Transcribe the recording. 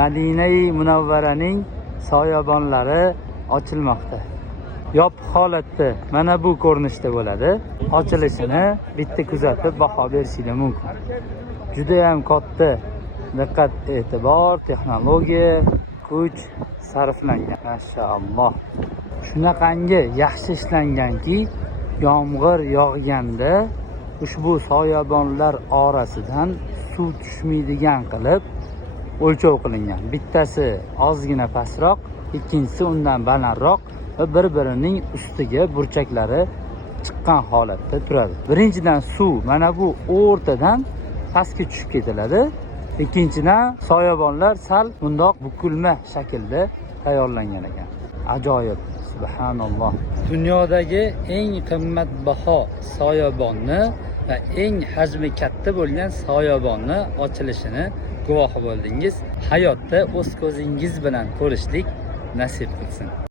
Madina-i Munavvaraning soyabonlari ochilmoqda. Yopiq holatda mana bu ko'rinishda bo'ladi. Ochilishini bitta kuzatib baho berishingiz mumkin. Juda ham katta diqqat, e'tibor, texnologiya, kuch sarflangan. Mashaalloh. Shunaqangi yaxshi ishlanganki, yomg'ir yog'ganda ushbu soyabonlar orasidan suv tushmaydigan qilib o'lchov qilingan. Bittasi ozgina pastroq, ikkinchisi undan balandroq va bir-birining ustiga burchaklari chiqqan holatda turadi. Birinchidan suv mana bu o'rtadan pastga tushib ketiladi. Ikkinchidan soyabonlar sal bundoq bukilma shaklda tayyorlangan ekan. Ajoyib, subhanalloh. Dunyodagi eng qimmatbaho soyabonni va eng hajmi katta bo'lgan soyabonni ochilishini guvohi bo'ldingiz. Hayotda o'z ko'zingiz bilan ko'rishlik nasib qilsin.